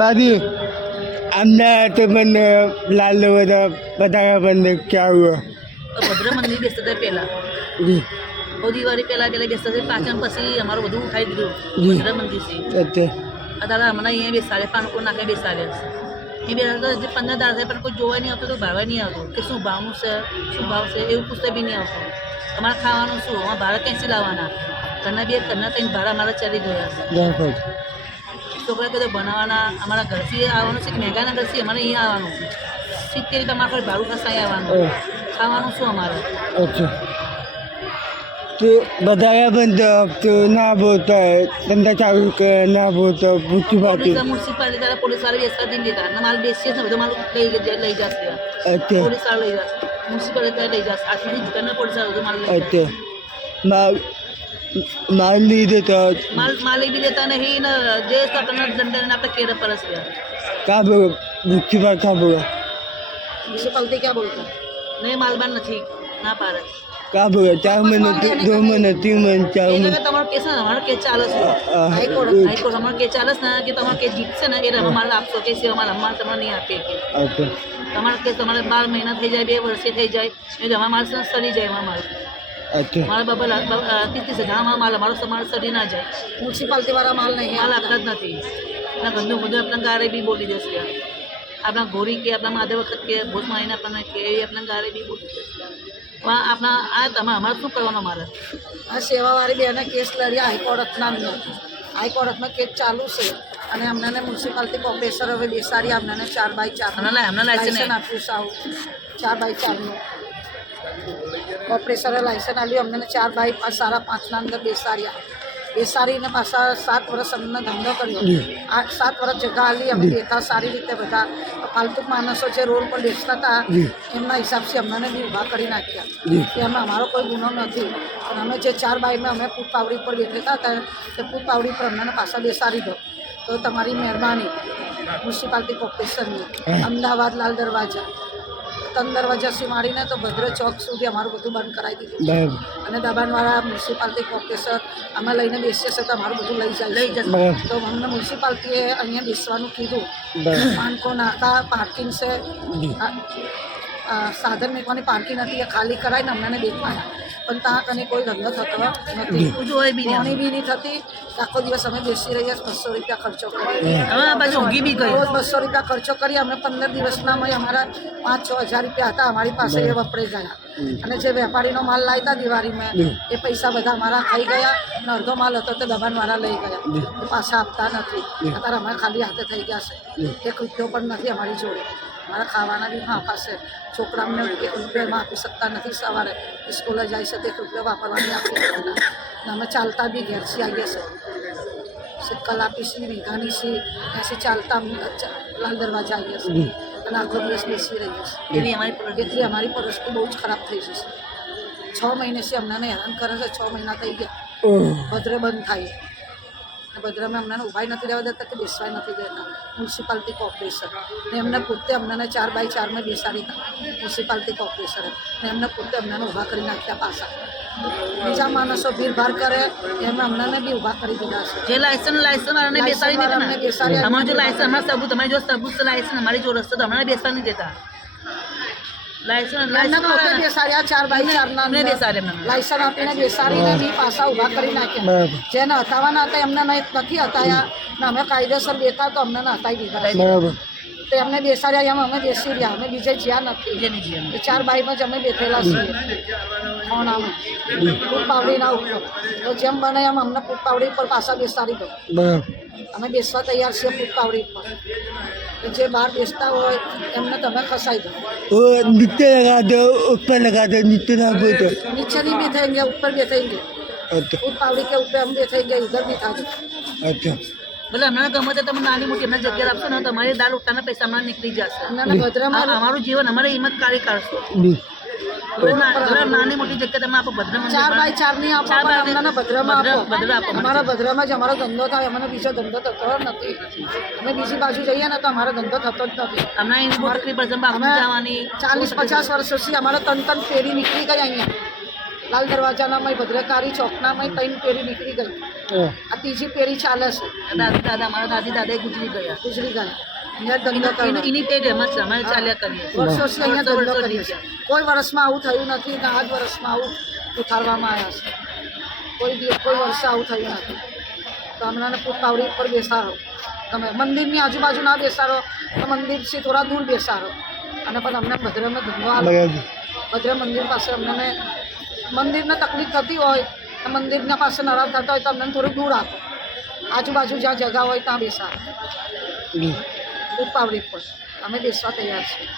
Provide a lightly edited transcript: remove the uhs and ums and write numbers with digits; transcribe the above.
बाबी आमना तो पण लाल बताया पण क्या हुआ ભદ્ર મંદિર બેસતા હતા પહેલાં जी બહુ દિવાળી પહેલાં બેસતા હતા પાછળ પછી અમારું બધું ઉઠાવી દીધું જી. ભદ્ર મંદિર છે अच्छा અત્યારે હમણાં અહીંયા બેસાડે પાનકો નાખે બેસાડે એ બેસાડે તો 15 દાડા થાય પણ કોઈ જોવા નહીં આવતું તો ભાવવા નહીં આવતું કે શું ભાવનું છે શું ભાવ છે એવું પૂછતા બી નહીં આવતું તમારે ખાવાનું શું અમારે ભાડા ક્યાંથી લાવવાના ઘરના 3 ભાડા મારા ચાલી ગયા છે बिल्कुल છોકરા કદાચ બનાવવાના અમારા ઘરથી આવવાનું છે કે મહેંગાના ઘરથી અમારે અહીંયા આવવાનું 70 રૂપિયા મારે ભાડું ખાસ અહીં આવવાનું ખાવાનું શું અમારે अच्छा तो बताया पण तो ना बोलता है धंधा चालू कर ना बोलता पूछी बात મ્યુનિસિપાલિટી પોલીસ વાળા બેસવા દઈને દેતા અને માલ બેસીએ ને બધું માલ લઈ જશે अच्छा પોલીસ વાળા લઈ જશે મ્યુનિસિપાલિટી લઈ જશે આ સુધી દુકાનના પોલીસ વાળા બધું માલ લઈ अच्छा જશે माल माल नहीं देता माल भी लेता नहीं ना जे अपना दंड आपका केड़ा परस गया कहाँ बोला पूछी बात कहाँ बोला म्युनिसिपालिटी क्या बोलता नहीं मालबान नहीं ना पारे कहाँ बोला 4 महीने 2 महीने 3 महीने 4 महीने તમારો કેસ ને અમારો કેસ ચાલે છે હાઈકોર્ટ અમારો કેસ ચાલે છે ને કે તમારો કેસ જીતશે ને એટલે અમારે આપશો કે છે અમારે તમને નહીં આપીએ કે अच्छा તમારો કેસ તમારે 12 મહિના થઈ જાય 2 વર્ષે થઈ જાય એટલે અમારા માલ સડી જાય અમારો अच्छा મારા બાબા 30,000 માલ અમારો સમાજ સડી ના જાય મ્યુનિસિપાલિટી વાળા માલ નહીં માલ આપતા જ નથી ના ગંદુ બધું આપણા ગારે બી બોલી જશે આપણા ગોરી કે આપણા માધવ વખત કે ભૂત માહીને આપણને કે એ આપણા ગારે બી બોલી જશે પણ આપણા આ તમે અમારે શું કરવાનું અમારે આ સેવાવાળી બેને કેસ લડ્યા હાઈકોર્ટના હાઈકોર્ટમાં કેસ ચાલુ છે અને અમને મ્યુનિસિપાલિટી કોર્પોરેશન હવે બેસાડી અમને 4x4 અમને લાયસન્સ આપ્યું સાવ 4x4નું કોર્પોરેશને લાયસન્સ આપ્યું અમને 4x5 5.5 અંદર બેસાડીને પાછા 7 વર્ષ અમને ધંધો કર્યો 7 વર્ષ જગા આલી અમે બેઠા સારી રીતે બધા ફાલતુ માણસો જે રોડ પર બેસતા હતા એમના હિસાબથી અમને બી ઊભા કરી નાખ્યા કે એમાં અમારો કોઈ ગુનો નથી પણ અમે જે 4x અમે પૂત પાવડી પર બેઠેતા હતા તે પૂત પાવડી પર અમને પાછા બેસાડી દો તો તમારી મહેરબાની મ્યુનિસિપાલિટી કોર્પોરેશનની અમદાવાદ લાલ દરવાજા 3 દરવાજાથી માંડીને તો ભદ્ર ચોક સુધી અમારું બધું બંધ કરાવી દીધું અને દબાણવાળા મ્યુનિસિપાલિટી કોર્પોરેશન અમે લઈને બેસીએ છીએ તો અમારું બધું લઈ જશે તો અમને મ્યુનિસિપાલિટીએ અહીંયા બેસવાનું કીધું પાનકો નાકા પાર્કિંગ છે સાધન મેકવાની પાર્કિંગ હતી એ ખાલી કરાવીને અમને બેસવાના પણ ત્યાં કને કોઈ ધંધો થતો નથી પાણી બી નહીં થતી આખો દિવસ અમે બેસી રહ્યા 200 રૂપિયા ખર્ચો કરી રોજ 200 રૂપિયા ખર્ચો કરી અમે 15 દિવસના અમારા 5-6 હજાર રૂપિયા હતા અમારી પાસે એ વપરાઈ ગયા અને જે વેપારીનો માલ લાવ્યા દિવાળીમાં એ પૈસા બધા અમારા ખાઈ ગયા અને અડધો માલ હતો તે દબાણવાળા લઈ ગયા એ પાછા આપતા નથી અત્યારે અમે ખાલી હાથે થઈ ગયા છે 1 રૂપિયો પણ નથી અમારી જોડે મારા ખાવાના બી માફા છે છોકરાઓને 1 રૂપિયામાં આપી શકતા નથી સવારે સ્કૂલે જાય છે તો 1 રૂપિયો વાપરવાની આપી શકતા અને અમે ચાલતા બી ઘેરથી આવીએ છીએ કલાપીસી રીંઘાની સી એસી ચાલતા લાલ દરવાજા આવીએ છીએ અને આખો દિવસ બેસી રહીએ છીએ એટલી અમારી પરિસ્થિતિ બહુ જ ખરાબ થઈ જશે 6 મહિનેથી અમને હેરાન કરે છે 6 મહિના થઈ ગયા ભદ્રે બંધ થાય ભદ્રમાં અમને ઉભાઈ નથી રહેવા દેતા કે બેસવાય નથી દેતા મ્યુનિસિપાલિટી કોર્પોરેશન ને એમને પોતે અમને 4x4 બેસાડી મ્યુનિસિપાલિટી કોર્પોરેશન ને એમને પોતે અમને ઊભા કરી નાખ્યા પાછા બીજા માણસો ભીડભાડ કરે એમ અમને બી ઊભા કરી દીધા છે જે લાયસન્સ અમને બેસાડી દીધા અમારું જો લાયસન્સ અમારા સબૂત તમારી જો સબૂત લાયસન્સ અમારી જો રસ્તો તો અમને બેસવા નહીં દેતા લાયસન્સ બેસાડ્યા 4x4 લાયસન્સ આપીને બેસાડીને બી પાછા ઊભા કરી નાખ્યા જેને હટાવવાના હતા એમને નથી હટાયા ને અમે કાયદેસર બેઠા તો અમને હટાવી દીધા તો એમને બેસાડ્યા એમ અમે બેસી રહ્યા અમે બીજે જ્યાં નથી 4x5 જ અમે બેઠેલા છીએ હોનામાં પૂત પાવડીના ઉપર તો જેમ બને એમ અમને પૂત પાવડી પર પાછા બેસાડી દો અમે બેસવા તૈયાર છીએ પૂત પાવડી પર જે બહાર બેસતા હોય એમને તમે ખસાઈ દો नीचे लगा दो ऊपर लगा दो नीचे ना बोलो नीचे नहीं बैठेंगे ऊपर बैठेंगे अच्छा पूत पावड़ी के ऊपर हम बैठेंगे इधर बैठा दो अच्छा ભલે અમને ગમે તો તમે નાની મોટી એમને જગ્યા આપશો ને તમારી દાળ ઉઠાના પૈસા અમને નીકળી જશે અમારું જીવન અમારે હિંમત કાઢી કાઢશો નાની મોટી જગ્યા તમે આપો ભદ્રમાં 4x4 ની આપો ભદ્રમાં આપો અમારા ભદ્રમાં જ અમારો ધંધો થાય અમને બીજો ધંધો થતો નથી અમે બીજી બાજુ જઈએ ને તો અમારો ધંધો થતો જ નથી અમને જવાની 40-50 વર્ષોથી અમારે 3 ફેરી નીકળી ગઈ અહીંયા લાલ દરવાજાનામાં ભદ્રકાળી ચોકનામાં 3 પેઢી નીકળી ગઈ. આ ત્રીજી પેઢી ચાલે છે. દાદા મારા દાદા ગુજરી ગયા. અહીંયા ધંધો કર્યો. એની પેઢી એમ જ અમારે ચાલ્યા કરીએ. વર્ષોથી અહીંયા ધંધો કરીએ છીએ. કોઈ વર્ષમાં આવું થયું નથી ને આ જ વર્ષમાં આવું ઉતારવામાં આવ્યા છે. કોઈ વર્ષે આવું થયું નથી. તો હમણાં પાવડી ઉપર બેસાડો. તમે મંદિરની આજુબાજુ ના બેસાડો તો મંદિરથી થોડા દૂર બેસાડો. અને પણ અમને ભદ્રમાં ધંધો આવે. ભદ્ર મંદિર પાસે અમને મંદિરને તકલીફ થતી હોય તો મંદિરના પાસે નરાવ થતા હોય તો અમને થોડું દૂર આપો. આજુબાજુ જ્યાં જગા હોય ત્યાં બેસાડો. પાવડી પર અમે બેસવા તૈયાર છીએ.